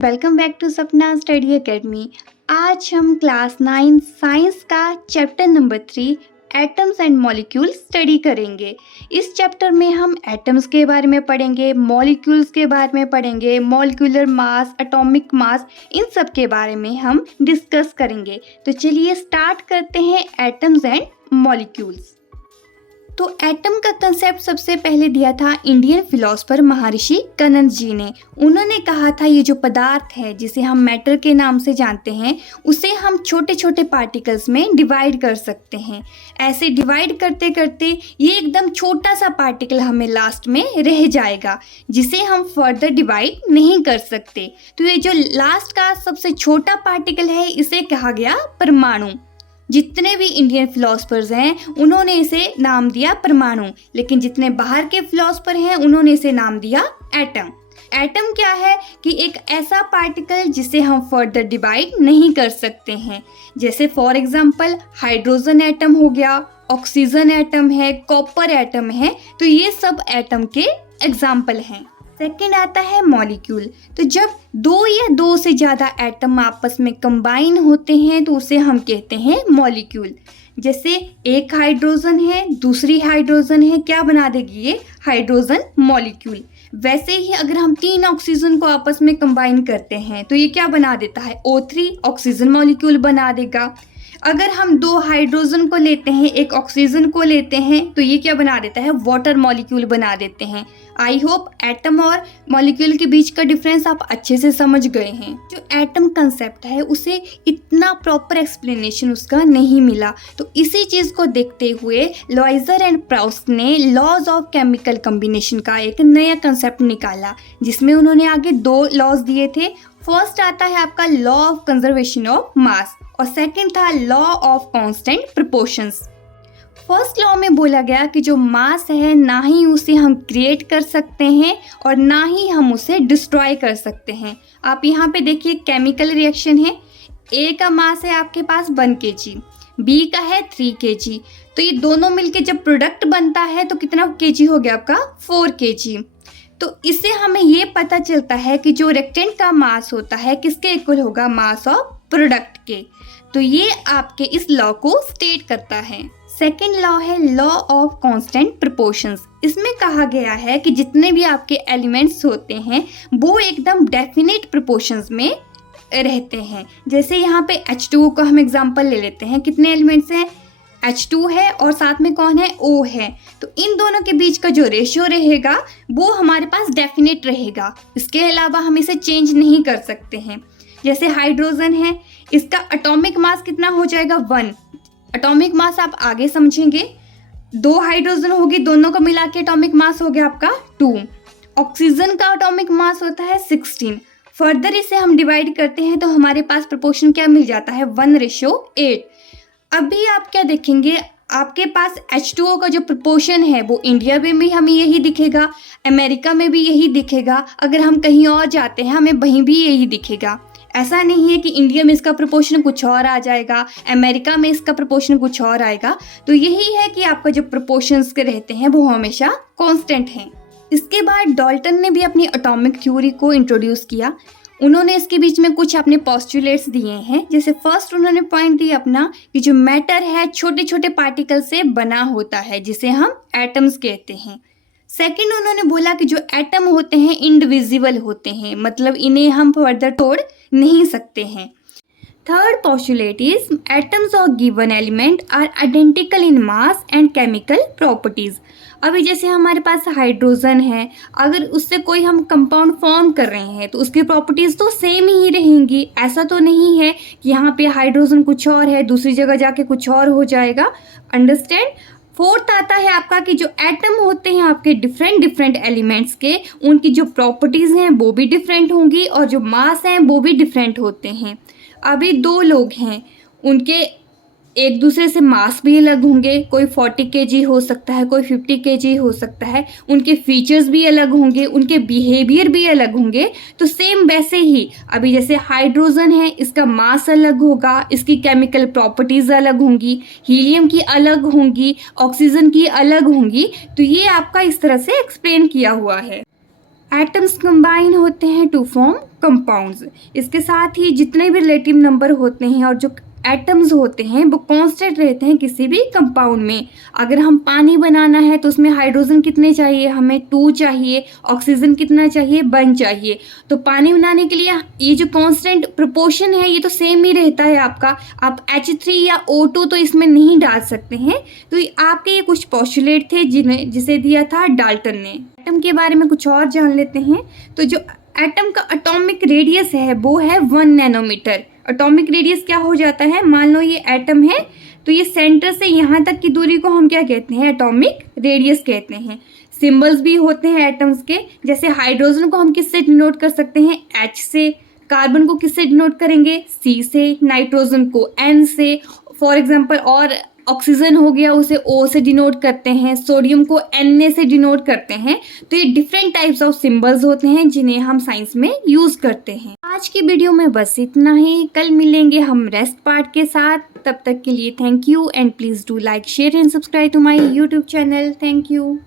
Welcome back to सपना study academy. आज हम क्लास 9 साइंस का chapter number 3 atoms and molecules study करेंगे। इस चैप्टर में हम एटम्स के बारे में पढ़ेंगे, मॉलिक्यूल्स के बारे में पढ़ेंगे, मॉलिक्यूलर मास, एटॉमिक मास, इन सब के बारे में हम डिस्कस करेंगे। तो चलिए स्टार्ट करते हैं एटम्स एंड मॉलिक्यूल्स। तो एटम का कंसेप्ट सबसे पहले दिया था इंडियन फिलोसोफर महर्षि कनंद जी ने। उन्होंने कहा था ये जो पदार्थ है जिसे हम मैटर के नाम से जानते हैं, उसे हम छोटे छोटे पार्टिकल्स में डिवाइड कर सकते हैं। ऐसे डिवाइड करते करते ये एकदम छोटा सा पार्टिकल हमें लास्ट में रह जाएगा जिसे हम फर्दर डिवाइड नहीं कर सकते। तो ये जो लास्ट का सबसे छोटा पार्टिकल है इसे कहा गया परमाणु। जितने भी इंडियन फिलोसफर्स हैं उन्होंने इसे नाम दिया परमाणु, लेकिन जितने बाहर के फिलोसफर हैं उन्होंने इसे नाम दिया एटम। एटम क्या है कि एक ऐसा पार्टिकल जिसे हम फर्दर डिवाइड नहीं कर सकते हैं। जैसे फॉर एग्जांपल हाइड्रोजन एटम हो गया, ऑक्सीजन एटम है, कॉपर एटम है, तो ये सब एटम के एग्जाम्पल हैं। सेकेंड आता है मॉलिक्यूल। तो जब दो या दो से ज़्यादा एटम आपस में कंबाइन होते हैं तो उसे हम कहते हैं मॉलिक्यूल। जैसे एक हाइड्रोजन है, दूसरी हाइड्रोजन है, क्या बना देगी ये हाइड्रोजन मॉलिक्यूल। वैसे ही अगर हम 3 ऑक्सीजन को आपस में कंबाइन करते हैं तो ये क्या बना देता है, O3 ऑक्सीजन मॉलिक्यूल बना देगा। अगर हम 2 हाइड्रोजन को लेते हैं, एक ऑक्सीजन को लेते हैं, तो ये क्या बना देता है, वाटर मॉलिक्यूल बना देते हैं। आई होप एटम और मॉलिक्यूल के बीच का डिफरेंस आप अच्छे से समझ गए हैं। जो एटम कंसेप्ट है उसे इतना प्रॉपर एक्सप्लेनेशन उसका नहीं मिला, तो इसी चीज़ को देखते हुए लॉइजर एंड प्राउस्ट ने लॉज ऑफ केमिकल कॉम्बिनेशन का एक नया कंसेप्ट निकाला, जिसमें उन्होंने आगे 2 लॉज दिए थे। फर्स्ट आता है आपका law of conservation of mass और सेकंड था law of constant proportions. First law में बोला गया कि जो मास है ना ही उसे हम क्रिएट कर सकते हैं और ना ही हम उसे डिस्ट्रॉय कर सकते हैं। आप यहाँ पे देखिए केमिकल रिएक्शन है, ए का मास है आपके पास 1 kg, बी का है 3 kg, तो ये दोनों मिलके जब प्रोडक्ट बनता है तो कितना kg हो गया आपका 4 kg। तो इससे हमें ये पता चलता है कि जो रिएक्टेंट का मास होता है किसके इक्वल होगा, मास ऑफ प्रोडक्ट के। तो ये आपके इस लॉ को स्टेट करता है। सेकेंड लॉ है लॉ ऑफ कांस्टेंट प्रोपोर्शंस। इसमें कहा गया है कि जितने भी आपके एलिमेंट्स होते हैं वो एकदम डेफिनेट प्रोपोर्शंस में रहते हैं। जैसे यहाँ पे H2O का हम एग्जांपल ले लेते हैं, कितने एलिमेंट्स हैं, H2 है और साथ में कौन है, O है। तो इन दोनों के बीच का जो रेशियो रहेगा वो हमारे पास डेफिनेट रहेगा, इसके अलावा हम इसे चेंज नहीं कर सकते हैं। जैसे हाइड्रोजन है, इसका एटॉमिक मास कितना हो जाएगा 1। एटॉमिक मास आप आगे समझेंगे। 2 हाइड्रोजन होगी, दोनों को मिला के एटॉमिक मास हो गया आपका 2। ऑक्सीजन का एटॉमिक मास होता है 16। फर्दर इसे हम डिवाइड करते हैं तो हमारे पास प्रोपोर्शन क्या मिल जाता है, 1:8। अभी आप क्या देखेंगे, आपके पास H2O का जो प्रोपोर्शन है वो इंडिया में भी हमें यही दिखेगा, अमेरिका में भी यही दिखेगा, अगर हम कहीं और जाते हैं हमें वहीं भी यही दिखेगा। ऐसा नहीं है कि इंडिया में इसका प्रोपोर्शन कुछ और आ जाएगा, अमेरिका में इसका प्रोपोर्शन कुछ और आएगा। तो यही है कि आपका जो प्रोपोर्शंस के रहते हैं वो हमेशा कांस्टेंट हैं। इसके बाद डाल्टन ने भी अपनी एटॉमिक थ्योरी को इंट्रोड्यूस किया। उन्होंने इसके बीच में कुछ अपने पोस्टुलेट्स दिए हैं। जैसे फर्स्ट उन्होंने पॉइंट दिया अपना कि जो मैटर है छोटे छोटे पार्टिकल से बना होता है जिसे हम एटम्स कहते हैं। सेकंड उन्होंने बोला कि जो एटम होते हैं इंडिविजिबल होते हैं, मतलब इन्हें हम फर्दर तोड़ नहीं सकते हैं। Third postulate is atoms of given element are identical in mass and chemical properties. अभी जैसे हमारे पास हाइड्रोजन है, अगर उससे कोई हम कंपाउंड फॉर्म कर रहे हैं तो उसकी प्रॉपर्टीज तो सेम ही रहेंगी। ऐसा तो नहीं है कि यहाँ पे हाइड्रोजन कुछ और है, दूसरी जगह जाके कुछ और हो जाएगा। अंडरस्टैंड। फोर्थ आता है आपका कि जो एटम होते हैं आपके डिफरेंट एलिमेंट्स के, उनकी जो प्रॉपर्टीज हैं वो भी डिफरेंट होंगी और जो मास हैं वो भी डिफरेंट होते हैं। अभी 2 लोग हैं, उनके एक दूसरे से मास भी अलग होंगे, कोई 40 kg हो सकता है, कोई 50 kg हो सकता है, उनके फीचर्स भी अलग होंगे, उनके बिहेवियर भी अलग होंगे। तो सेम वैसे ही अभी जैसे हाइड्रोजन है, इसका मास अलग होगा, इसकी केमिकल प्रॉपर्टीज अलग होंगी, हीलियम की अलग होंगी, ऑक्सीजन की अलग होंगी। तो ये आपका इस तरह से एक्सप्लेन किया हुआ है। एटम्स कंबाइन होते हैं टू फॉर्म कंपाउंड्स। इसके साथ ही जितने भी रिलेटिव नंबर होते हैं और जो एटम्स होते हैं वो कांस्टेंट रहते हैं किसी भी कंपाउंड में। अगर हम पानी बनाना है तो उसमें हाइड्रोजन कितने चाहिए, हमें 2 चाहिए, ऑक्सीजन कितना चाहिए, 1 चाहिए। तो पानी बनाने के लिए ये जो कांस्टेंट प्रोपोर्शन है ये तो सेम ही रहता है आपका। आप H3 या O2 तो इसमें नहीं डाल सकते हैं। तो आपके ये कुछ पोस्टुलेट थे जिसे दिया था डाल्टन ने। एटम के बारे में कुछ और जान लेते हैं। तो जो एटम का एटॉमिक रेडियस है वो है 1 नैनोमीटर। एटॉमिक रेडियस क्या हो जाता है, मान लो ये एटम है तो ये सेंटर से यहाँ तक की दूरी को हम क्या कहते हैं, एटॉमिक रेडियस कहते हैं। सिंबल्स भी होते हैं एटम्स के, जैसे हाइड्रोजन को हम किससे डिनोट कर सकते हैं, H से। कार्बन को किससे डिनोट करेंगे, C से। नाइट्रोजन को N से फॉर एग्जाम्पल। और ऑक्सीजन हो गया उसे O से डिनोट करते हैं। सोडियम को Na से डिनोट करते हैं। तो ये डिफरेंट टाइप्स ऑफ सिंबल्स होते हैं जिन्हें हम साइंस में यूज करते हैं। आज की वीडियो में बस इतना ही। कल मिलेंगे हम रेस्ट पार्ट के साथ। तब तक के लिए thank you and please do like share and subscribe to my YouTube channel. Thank you.